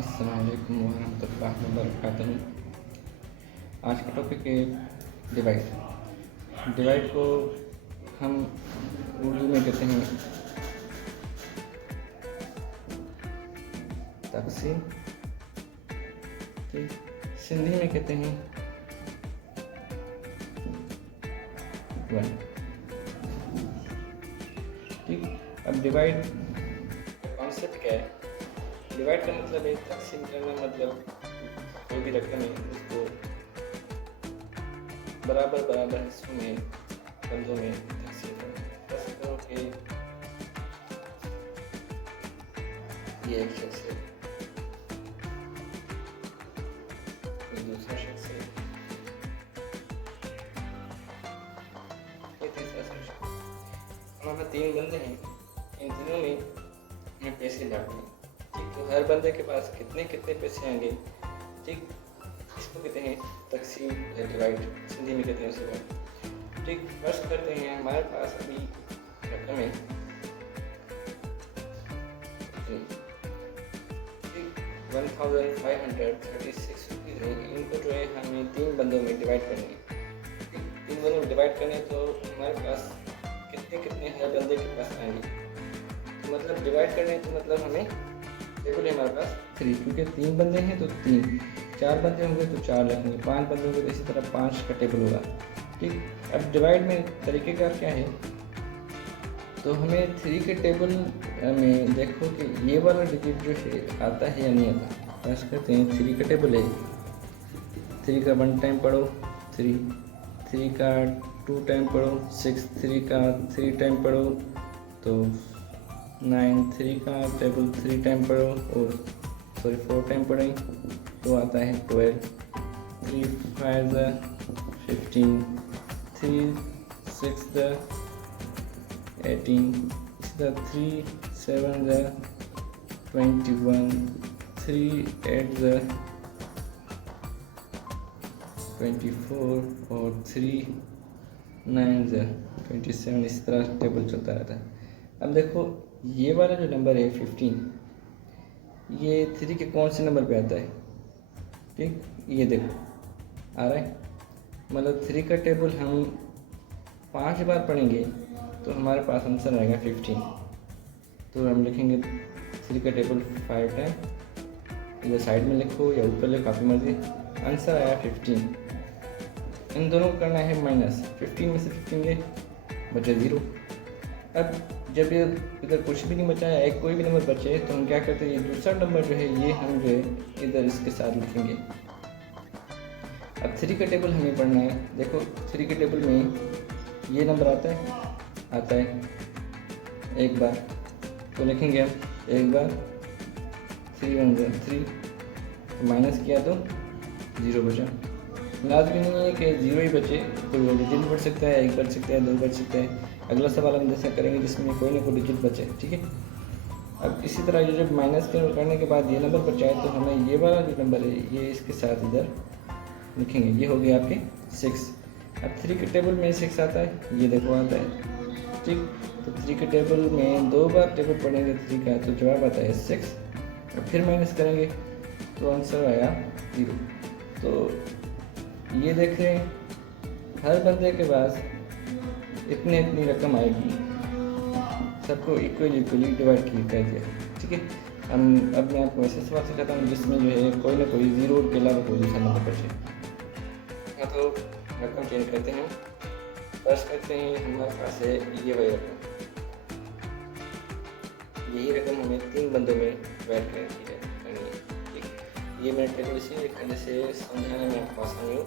अस्सलाम वालेकुम वरहमतुल्लाहि वबरकातुहू। आज का टॉपिक है डिवाइड। डिवाइड को हम उर्दू में कहते हैं तकसीम, ठीक। सिंधी में कहते हैं डिवाइड, ठीक। अब डिवाइड कॉन्सेप्ट क्या है? डिवाइड का मतलब है तकसीम करना, मतलब कोई भी रकम है उसको बराबर बराबर हिस्सों में, बंदों में तकसीम करना। जैसे करो कि ये एक शख्स है, ये दूसरा शख्स है, ये तीसरा शख्स। हमारे तीन बंदे हैं, इन तीनों में हमें पैसे बांटने हैं, ठीक। तो हर बंदे के पास कितने कितने पैसे आएंगे, ठीक। इसको कहते हैं तकसीम या डिवाइड, सिंधी में कहते हैं उसे, ठीक। फर्स्ट करते हैं, हमारे पास अभी रकम है, ठीक, 1536 रुपीज़ है। इनको जो है हमें तीन बंदों में डिवाइड करनी है, ठीक। तीन बंदों में डिवाइड करने तो हमारे पास कितने कितने हर बंदे के पास आएंगे, तो मतलब डिवाइड करने तो मतलब हमें टेबल है हमारे पास 3, क्योंकि तीन बंदे हैं तो 3, 4 बंदे होंगे तो 4 रखेंगे, 5 बंदे होंगे तो इसी तरह 5 का टेबल होगा, ठीक। अब डिवाइड में तरीक़ेकार क्या है, तो हमें 3 के टेबल में देखो कि ये वाला डिजिट जो है आता है या नहीं आता। फर्स्ट करते हैं 3 का टेबल है, 3 का 1 टाइम पढ़ो 3, 3 का 2 टाइम पढ़ो 6, 3 का 3 टाइम पढ़ो तो 9, 3 का टेबल 3 टाइम पढ़ो और 4 टाइम पढ़ें तो आता है 12, 3 5 15, 3 6 18, इसी तरह 3 7 21, 3 8 24 और 3 9 27, इस तरह टेबल चलता रहता है। अब देखो ये वाला जो नंबर है 15, ये 3 के कौन से नंबर पे आता है, ठीक। ये देखो आ रहा है, मतलब 3 का टेबल हम 5 बार पढ़ेंगे तो हमारे पास आंसर आएगा 15। तो हम लिखेंगे 3 का टेबल 5 टाइम, इधर साइड में लिखो या ऊपर लिखो, आपकी मर्जी। आंसर आया 15। इन दोनों को करना है माइनस, 15 में से 15 गए, बचे 0। अब जब ये इधर कुछ भी नहीं बचा है, एक कोई भी नंबर बचे तो हम क्या करते हैं, ये दूसरा नंबर जो है ये हम जो है इधर इसके साथ लिखेंगे। अब 3 का टेबल हमें पढ़ना है। देखो 3 के टेबल में ये नंबर आता है एक बार, तो लिखेंगे हम एक बार 3 1 3, तो माइनस किया तो 0 बचा। लाजमी नहीं है कि 0 ही बचे, कोई और डिजिट बढ़ सकता है, 1 बढ़ सकता है, 2 बढ़ सकता है। अगला सवाल हम जैसा करेंगे जिसमें कोई ना कोई डिजिट बचे, ठीक है। अब इसी तरह ये जब माइनस करने के बाद ये नंबर बचा है तो हमें ये वाला जो नंबर है ये इसके साथ इधर लिखेंगे, ये हो गया आपके 6। अब 3 के टेबल में 6 आता है, ये देखो आता है, ठीक। तो 3 के टेबल में 2 बार टेबल पढ़ेंगे 3 का तो जवाब आता है 6, और फिर माइनस करेंगे तो आंसर आया 0। तो ये देख रहे हैं हर बंदे के पास इतनी रकम आएगी, सबको इक्वली डिवाइड कर दिया, ठीक है। अब मैं आपको ऐसे सवाल सिखाता हूँ जिसमें जो है कोई ना कोई 0 के अलावा कोई दूसरा नंबर बचे। हाँ, तो रकम चेंज करते हैं। फर्स्ट करते हैं, हमारे पास है ये वही रकम, यही रकम हमें 3 बंदों में डिवाइड करनी है, ठीक। ये मैंने टेबल इसी लिखा जैसे समझाने में आपको आसानी हो।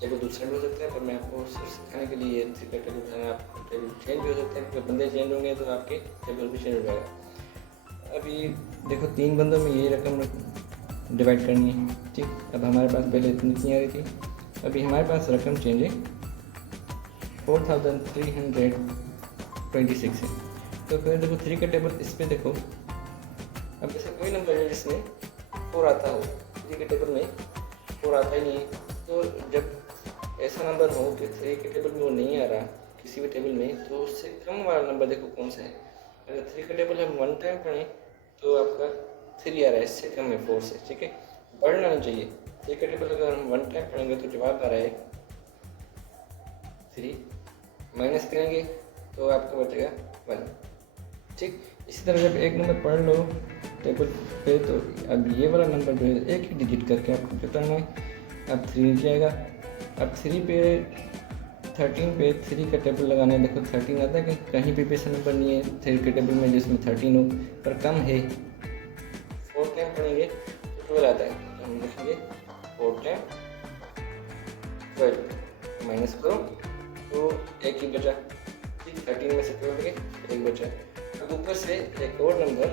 टेबल दूसरा भी हो सकता है, पर मैं आपको सिर्फ सिखाने के लिए 3 का टेबल बताना। आपको टेबल चेंज भी हो सकते हैं, क्योंकि बंदे चेंज होंगे तो आपके टेबल भी चेंज हो जाएगा। अभी देखो 3 बंदों में ये रकम डिवाइड करनी है, ठीक। अब हमारे पास पहले इतनी आ रही थी, अभी हमारे पास रकम चेंज है 4326 है। तो फिर देखो 3 का टेबल, इस पर देखो। अब जैसे कोई नंबर है जिसमें 4 आता हो, 3 के टेबल में 4 आता ही नहीं, तो जब ऐसा नंबर हो कि 3 के टेबल में वो नहीं आ रहा किसी भी टेबल में, तो उससे कम वाला नंबर देखो कौन सा है। अगर 3 का टेबल हम 1 टाइम पढ़ें तो आपका 3 आ रहा है, इससे कम है 4 से, ठीक है, बढ़ना नहीं चाहिए। 3 का टेबल अगर हम 1 टाइम पढ़ेंगे तो जवाब आ रहा है 3, माइनस करेंगे तो आपका बचेगा 1, ठीक। इसी तरह जब एक नंबर पढ़ लो टेबल पे तो अब ये वाला नंबर जो है एक ही डिजिट करके आपको क्या करना है, अब 3 नीचे आएगा। अब 3 पे 13 पे 3 का टेबल लगाना है। देखो 13 आता है कि कहीं भी ऐसा नंबर नहीं है 3 के टेबल में जिसमें 13 हो, पर कम है। 4 टाइम पढ़ेंगे तो 12 आता है, तो हम लिखेंगे 4 टाइम 12, माइनस करो तो एक ही बचा, ठीक। 13 में से 12 के एक बचा। अब ऊपर से एक और नंबर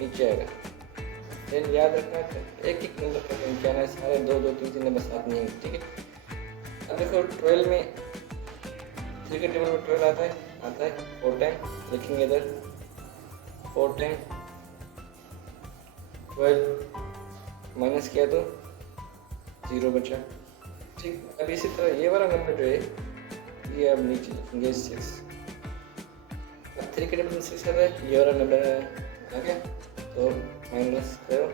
नीचे आएगा। देन याद रखना एक एक नंबर का नीचे आना है, सारे 2 2 3 3 नंबर साथ नहीं है, ठीक है। अब देखो 12 में 3 के टेबल में 12 आता है 4 टाइम लिखेंगे इधर 4 टाइम 12, माइनस किया तो 0 बचा, ठीक। अब इसी तरह ये वाला नंबर जो है ये अब नीचे लिखेंगे 6। अब 3 के टेबल में 6 आता है, ये वाला नंबर आ गया तो माइनस करो,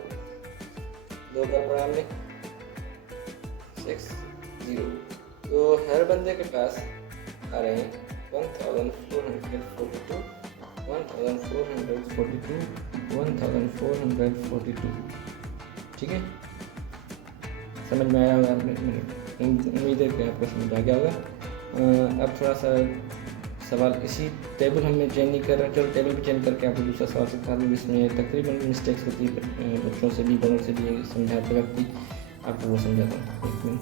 2 बार पढ़ा हमने 6 0। तो हर बंदे के पास आ रहे हैं 1442, 1442, 1442, ठीक है। समझ में आया होगा आपने, उम्मीद है कि आपको समझ आ गया होगा। अब थोड़ा सा सवाल इसी टेबल हमने चेंज नहीं कर रहा, चलो टेबल भी चेंज करके आपको दूसरा सवाल सिखा दूँ जिसमें तकरीबन मिस्टेक्स होती है बच्चों से भी बड़ों से भी समझाते वक्त भी, आपको वो समझाता हूँ। एक मिनट,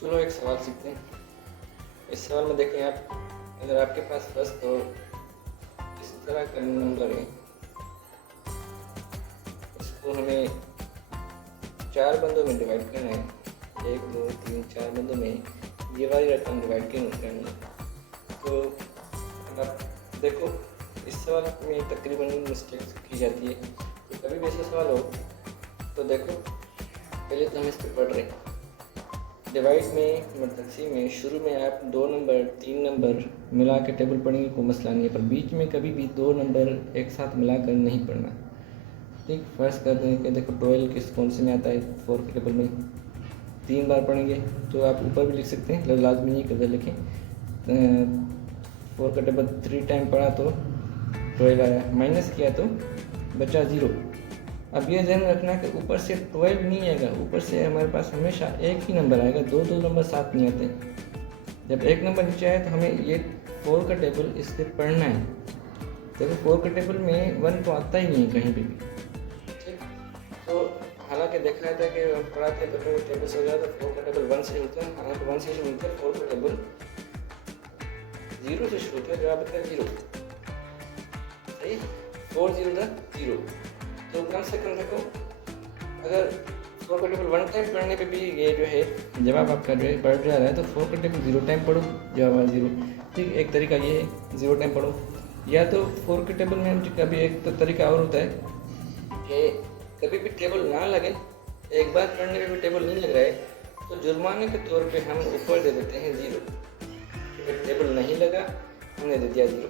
चलो एक सवाल सीखते हैं। इस सवाल में देखें आप, अगर आपके पास फर्स्ट तो इस तरह का नंबर है, इसको हमें 4 बंदों में डिवाइड करना है, 1 2 3 4 बंदों में ये वाली रकम डिवाइड करनी है। तो अब देखो इस सवाल में तकरीबन मिस्टेक्स की जाती है, तो कभी भी ऐसा सवाल हो तो देखो पहले तो हम इस पर पढ़ रहे हैं डिवाइड में तकसीम में, शुरू में आप 2 नंबर 3 नंबर मिला के टेबल पढ़ेंगे, कोई मसला नहीं है, पर बीच में कभी भी 2 नंबर एक साथ मिलाकर नहीं पढ़ना, ठीक। फर्स्ट करते हैं कि देखो 12 किस कौन से में आता है, 4 के टेबल में 3 बार पढ़ेंगे तो आप ऊपर भी लिख सकते हैं, लाजमी नहीं कदर लिखें। 4 का टेबल 3 टाइम पढ़ा तो 12 आया, माइनस किया तो बचा 0। अब ये ध्यान रखना कि ऊपर से 12 नहीं आएगा, ऊपर से हमारे पास हमेशा एक ही नंबर आएगा, 2 2 नंबर साथ नहीं आते। जब एक नंबर नीचे आए तो हमें ये 4 का टेबल इस पर पढ़ना है। देखो 4 का टेबल में 1 तो आता ही नहीं है कहीं भी, ठीक। तो हालांकि देखा जाता है कि पढ़ाते बच्चों को टेबल से हो जाता है, 4 का टेबल 1 से होता है, हालांकि 1 से मिलता है, 4 का टेबल 0 से शुरू होता है, जवाब आता है 0, सही। 4 0 था 0, तो कम से कम देखो अगर 4 का टेबल 1 टाइम पढ़ने पे भी ये जो है जवाब आपका जो है बढ़ जा रहा है, तो 4 का टेबल 0 टाइम पढ़ो, जवाब है 0, ठीक। एक तरीका ये है 0 टाइम पढ़ो, या तो 4 के टेबल में कभी एक तो तरीका और होता है कि कभी भी टेबल ना लगे, एक बार पढ़ने पे भी टेबल नहीं लग रहा है तो जुर्माने के तौर पे हम ऊपर दे देते हैं 0, टेबल नहीं लगा हमने दे दिया 0,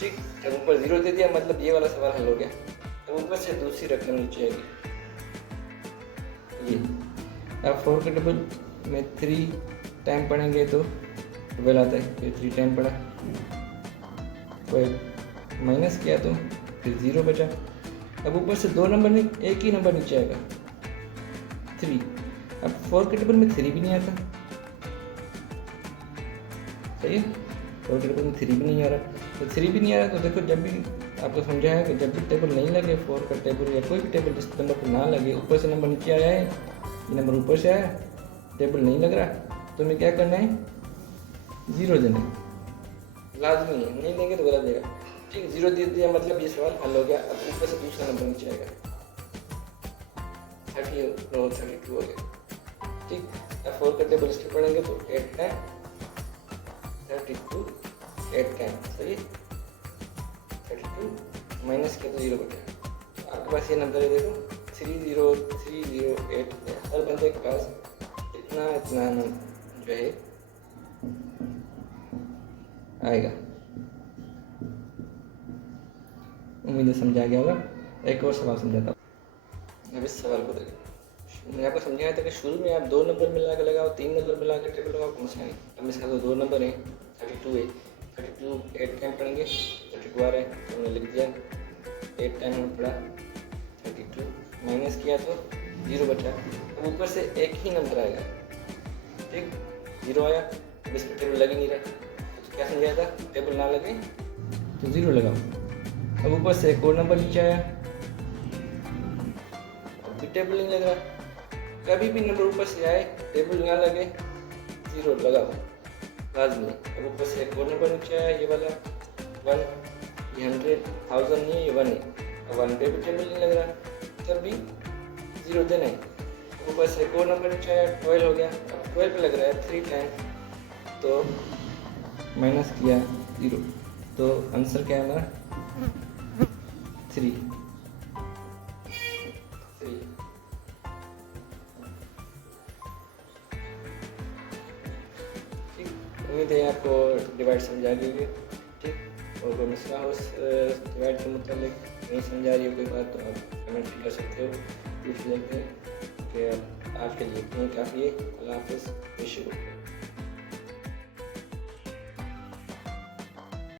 ठीक। जब ऊपर 0 दे दिया मतलब ये वाला सवाल हल हो गया। अब ऊपर से दूसरी रकम नीचे आएगी, ये अब 4 के टेबल में 3 टाइम पढ़ेंगे तो 12 आता है, फिर 3 टाइम पढ़ा 12, माइनस किया तो फिर 0 बचा। अब ऊपर से 2 नंबर नहीं, एक ही नंबर नीचे आएगा 3। अब 4 के टेबल में 3 भी नहीं आता, सही है। 4 के टेबल में 3 भी नहीं आ रहा, तो 3 भी नहीं आ रहा तो देखो जब भी आपको समझाया कि जब भी टेबल नहीं लगे, 4 का टेबल या कोई भी टेबल जिस नंबर पर ना लगे, ऊपर से नंबर नीचे आया है, ये नंबर ऊपर से आया, टेबल नहीं लग रहा, तो हमें क्या करना है 0 देना है, लाजमी है, नहीं देंगे तो गलत देगा, ठीक। 0 दे दिया मतलब ये सवाल हल हो गया। अब ऊपर से दूसरा नंबर नीचे आएगा 32 हो गया, ठीक। अब 4 का टेबल इसके पढ़ेंगे तो 8 टाइम 32, 8 टाइम, सही। 32 माइनस किया तो 0 बचा। तो आपके पास ये नंबर है, देखो 30308, हर बंदे के पास इतना इतना जो है आएगा। उम्मीद है समझा गया होगा। एक और सवाल समझाता हूँ। अब इस सवाल को देखिए, मैंने आपको समझाया था कि शुरू में आप 2 नंबर मिला के लगाओ, 3 नंबर मिला के टेबल लगाओ, कौन सा है। अब इसका तो 2 नंबर है, 32 है, 32 8 टाइम पढ़ेंगे, 32 आ रहा है तो हमने लिख दिया, 8 टाइम में पढ़ा 32, माइनस किया तो 0 बचा। अब ऊपर से एक ही नंबर आएगा, ठीक, 0 आया। अब इसमें टेबल लग ही नहीं रहा, तो क्या समझाया था, टेबल ना लगे तो 0 लगाओ। अब ऊपर से एक और नंबर नीचे आया, अब भी टेबल नहीं लग रहा। कभी भी नंबर ऊपर से आए, टेबल ना लगे, 0 लगाओ लाजमी। अब ऊपर से एक और नंबर नीचे आया, ये वाला 1, ये 100 1000 नहीं है, ये 1 है। अब 1 पे भी टेबल नहीं लग रहा, तब भी 0 देना है। अब ऊपर से एक और नंबर नीचे आया, 12 हो गया। अब 12 पे लग रहा है 3 टाइम, तो माइनस किया 0, तो आंसर क्या है हमारा 3। उम्मीद है आपको डिवाइड समझ आ गई होगी, ठीक। और कोई मसला हो डिवाइड के मुताबिक नहीं समझा रही हो कोई बात, तो आप कमेंट भी कर सकते हो, पूछ सकते हैं कि आज के लिए इतनी काफ़ी है। अल्लाह हाफ़िज़।